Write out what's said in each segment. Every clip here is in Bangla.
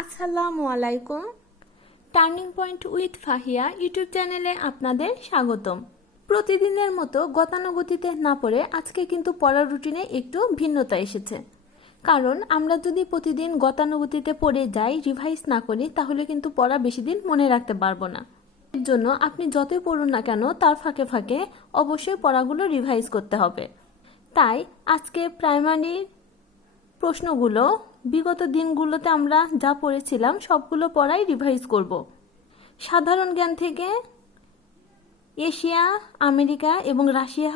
আসসালামু আলাইকুম। Turning point with Fahia YouTube চ্যানেলে আপনাদের স্বাগতম। প্রতিদিনের মতো গতানুগতিতে না পড়ে আজকে কিন্তু পড়ার রুটিনে একটু ভিন্নতা এসেছে। কারণ আমরা যদি প্রতিদিন গতানুগতিতে পড়ে যাই, রিভাইজ না করি, তাহলে কিন্তু পড়া বেশি দিন মনে রাখতে পারবো না। এর জন্য আপনি যতই পড়ুন না কেন, তার ফাঁকে ফাঁকে অবশ্যই পড়াগুলো রিভাইজ করতে হবে। তাই আজকে প্রাইমারির প্রশ্নগুলো বিগত দিনগুলোতে আমরা যা পড়েছিলাম সবগুলো পড়াই রিভাইজ করব। সাধারণ জ্ঞান থেকে এশিয়া, আমেরিকা এবং রাশিয়া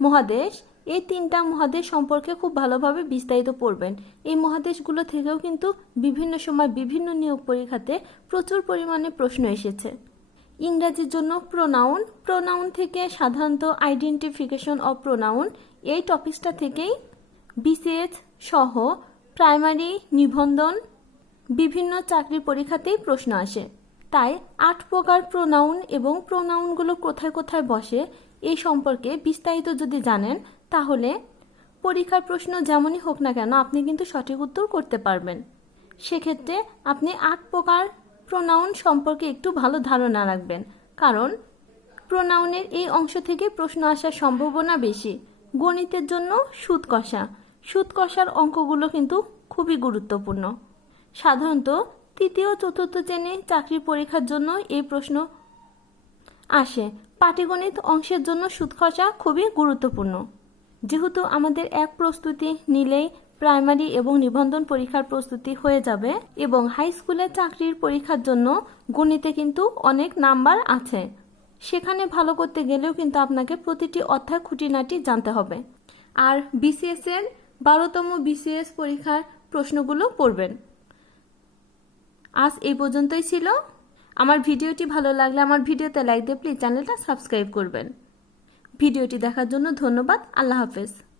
মহাদেশ, এই তিনটা মহাদেশ সম্পর্কে খুব ভালোভাবে বিস্তারিত পড়বেন। এই মহাদেশগুলো থেকেও কিন্তু বিভিন্ন সময় বিভিন্ন নিয়োগ পরীক্ষাতে প্রচুর পরিমাণে প্রশ্ন এসেছে। ইংরাজির জন্য প্রোনাউন থেকে সাধারণত আইডেন্টিফিকেশন অফ প্রোনাউন, এই টপিকসটা থেকেই বিসিএস সহ প্রাইমারি, নিবন্ধন, বিভিন্ন চাকরি পরীক্ষাতেই প্রশ্ন আসে। তাই 8 প্রকার প্রোনাউন এবং প্রোনাউনগুলো কোথায় কোথায় বসে এই সম্পর্কে বিস্তারিত যদি জানেন, তাহলে পরীক্ষার প্রশ্ন যেমনই হোক না কেন আপনি কিন্তু সঠিক উত্তর করতে পারবেন। সেক্ষেত্রে আপনি 8 প্রকার প্রোনাউন সম্পর্কে একটু ভালো ধারণা রাখবেন, কারণ প্রোনাউনের এই অংশ থেকে প্রশ্ন আসার সম্ভাবনা বেশি। গণিতের জন্য সুদ কষার অঙ্কগুলো কিন্তু খুবই গুরুত্বপূর্ণ। সাধারণত তৃতীয় চতুর্থ শ্রেণীর চাকরি পরীক্ষার জন্য এই প্রশ্ন আসে। পাটিগণিত অংশের জন্য সুদ কষা খুবই গুরুত্বপূর্ণ। যেহেতু আমাদের এক প্রস্তুতি নিলেই প্রাইমারি এবং নিবন্ধন পরীক্ষার প্রস্তুতি হয়ে যাবে, এবং হাই স্কুলের চাকরির পরীক্ষার জন্য গণিতে কিন্তু অনেক নাম্বার আছে। সেখানে ভালো করতে গেলেও কিন্তু আপনাকে প্রতিটি অধ্যায় খুঁটিনাটি জানতে হবে। আর বিসিএস এর 12তম বিসিএস পরীক্ষার প্রশ্নগুলো পড়বেন। আজ এই পর্যন্তই ছিল। আমার ভিডিওটি ভালো লাগলে আমার ভিডিওতে লাইক দিয়ে প্লিজ চ্যানেলটা সাবস্ক্রাইব করবেন। ভিডিওটি দেখার জন্য ধন্যবাদ। আল্লাহ হাফেজ।